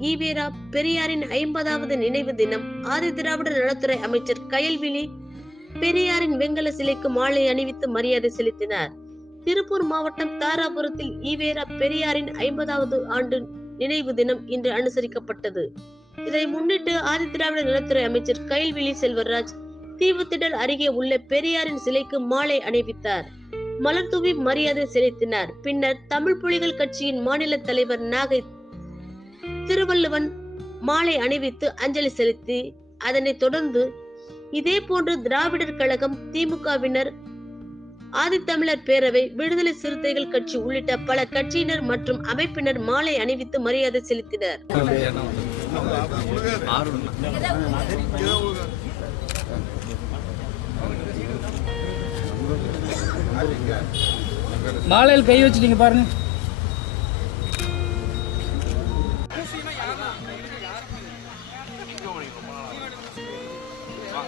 ஈவேரா பெரியாரின் ஐம்பதாவது நினைவு தினம் ஆதிதிராவிடர் நலத்துறை அமைச்சர் கயல்விழி பெரியாரின் வெங்கல சிலைக்கு மாலை அணிவித்து மரியாதை செலுத்தினார். திருப்பூர் மாவட்டம் தாராபுரத்தில் ஈவேரா பெரியாரின் ஐம்பதாவது ஆண்டு நினைவு தினம் இன்று அனுசரிக்கப்பட்டது. இதை முன்னிட்டு ஆதிதிராவிட நலத்துறை அமைச்சர் கயல்விழி செல்வராஜ் தீவுத்திடல் அருகே உள்ள பெரியாரின் சிலைக்கு மாலை அணிவித்தார். மலர் தூவி மரியாதை செலுத்தினார். பின்னர் தமிழ் புலிகள் கட்சியின் மாநில தலைவர் நாகை திருவள்ளுவன் மாலை அணிவித்து அஞ்சலி செலுத்தி அதனைத் தொடர்ந்து இதே போன்று திராவிடர் கழகம் திமுகவினர் ஆதித்தமிழர் பேரவை விடுதலை சிறுத்தைகள் கட்சி உள்ளிட்ட பல கட்சியினர் மற்றும் அமைப்பினர் மாலை அணிவித்து மரியாதை செலுத்தினர். மாலையில் கை வச்சுட்டீங்க பாருங்க.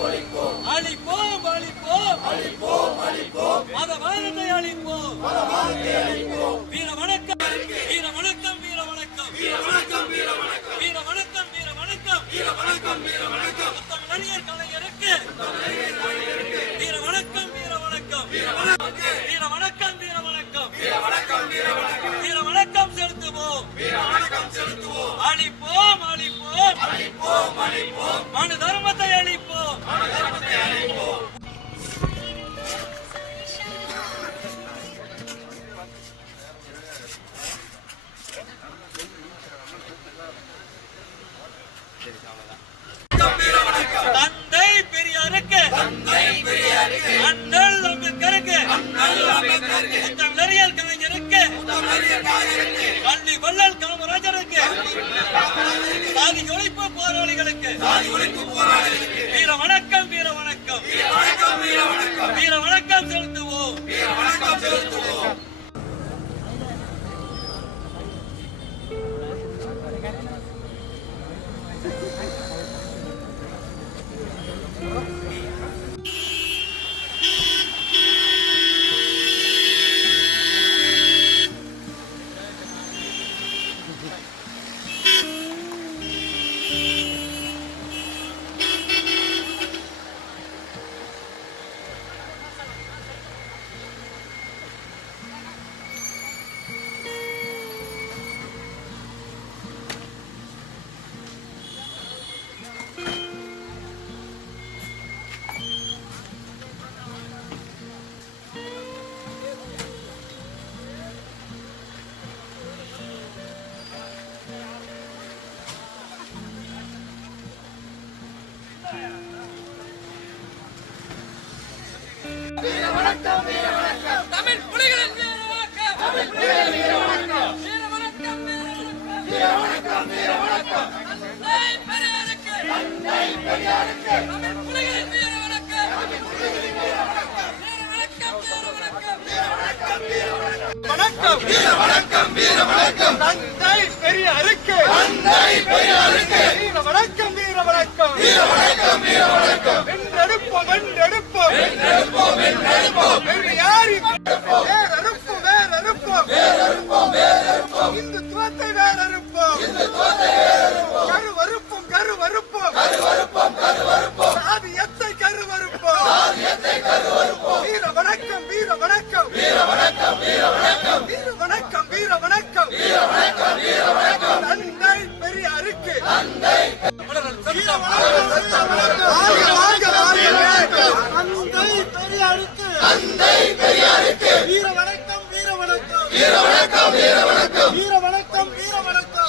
ஒழிப்போம் அழிப்போம் அழிப்போம் அழிப்போம் அழிப்போம் மதவாதத்தை அழிப்போம் மதவாதத்தை அழிப்போம் அழிப்போம் அழிப்போம் மனு தர்மத்தை அழிப்போம் மனு தர்மத்தை அழிப்போம் தந்தை பெரியாருக்கு தந்தை பெரியாருக்கு அண்ணல் அம்பேத்கருக்கு அண்ணல் அம்பேத்கருக்கு முத்தமிழறியல் கலைஞருக்கு முத்தமிழறியல் கலைஞருக்கு கல்வி வள்ளல் காமராஜருக்கு போராளிகளுக்கு. வீர வணக்கம் வீர வணக்கம். வீர வணக்கம் வீர வணக்கம். வீர வணக்கம் வீர வணக்கம் தமிழ் புலிகளின் வீர வணக்கம் தமிழ் புலிகளின் வீர வணக்கம் வீர வணக்கம் வீர வணக்கம் வீர வணக்கம் தந்தை பெரியாருக்கு தந்தை பெரியாருக்கு தமிழ் புலிகளின் வீர வணக்கம் தமிழ் புலிகளின் வீர வணக்கம் வீர வணக்கம் வீர வணக்கம் வீர வணக்கம் வீர வணக்கம் வீர வணக்கம் தந்தை பெரியாருக்கு தந்தை பெரியாருக்கு வீர வணக்கம் வீர வணக்கம் வீர வணக்கம் வீர வணக்கம் வென்றெடுப்போம் வென்றெடுப்போம் இந்துத்துவத்தை வேறறுப்போம் இந்துத்துவத்தை வேறறுப்போம் கருவறுப்போம் கருவறுப்போம் சாதியத்தை வீர வணக்கம் வீர வணக்கம் வீர வணக்கம் வீர வணக்கம் வீர வணக்கம் வீர வணக்கம் வீர வணக்கம் வீர வணக்கம் தந்தை பெரியாருக்கு தந்தை வீர வணக்கம் வீர வணக்கம் வீர வணக்கம் வீர வணக்கம்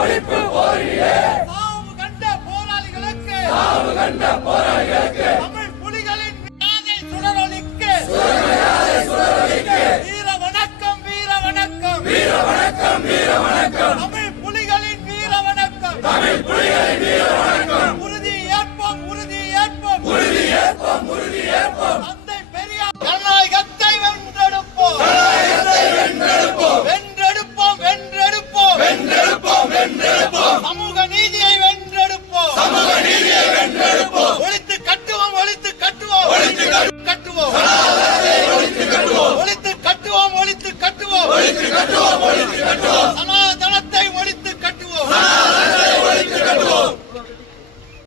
ஒழிப்பு போரினிலே. கண்ட போராளிகளுக்கு. சாவு கண்ட போராளிகளுக்கு. வீர வணக்கம் வீர வணக்கம் வீர வணக்கம் வீர வணக்கம் தமிழ்